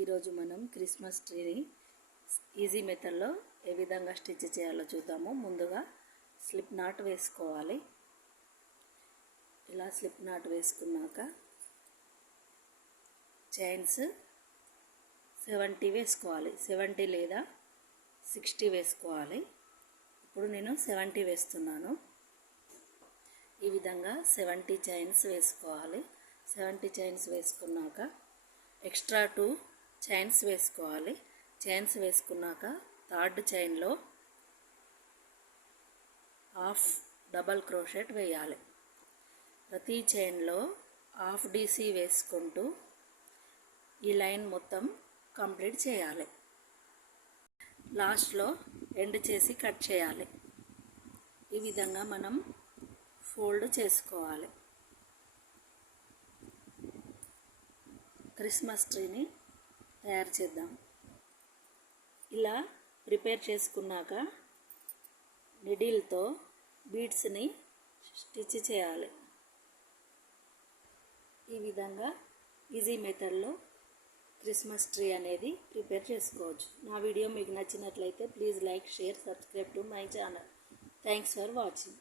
ఈరోజు మనం క్రిస్మస్ ట్రీని ఈజీ మెథడ్లో ఏ విధంగా స్టిచ్ చేయాలో చూద్దాము. ముందుగా స్లిప్ నాట్ వేసుకోవాలి. ఇలా స్లిప్ నాట్ వేసుకున్నాక చైన్స్ 70 వేసుకోవాలి. 70 లేదా 60 వేసుకోవాలి. ఇప్పుడు నేను 70 వేస్తున్నాను. ఈ విధంగా 70 చైన్స్ వేసుకోవాలి. 70 చైన్స్ వేసుకున్నాక ఎక్స్ట్రా 2 చైన్స్ వేసుకోవాలి. చైన్స్ వేసుకున్నాక థర్డ్ చైన్లో హాఫ్ డబల్ క్రోషెట్ వేయాలి. ప్రతి చైన్లో హాఫ్ డీసీ వేసుకుంటూ ఈ లైన్ మొత్తం కంప్లీట్ చేయాలి. లాస్ట్లో ఎండ్ చేసి కట్ చేయాలి. ఈ విధంగా మనం ఫోల్డ్ చేసుకోవాలి. క్రిస్మస్ ట్రీని తయారు చేద్దాం. ఇలా ప్రిపేర్ చేసుకున్నాక నిడిల్తో బీడ్స్ని స్టిచ్ చేయాలి. ఈ విధంగా ఈజీ మెథడ్లో క్రిస్మస్ ట్రీ అనేది ప్రిపేర్ చేసుకోవచ్చు. నా వీడియో మీకు నచ్చినట్లయితే please like, share, subscribe to my channel. Thanks for watching.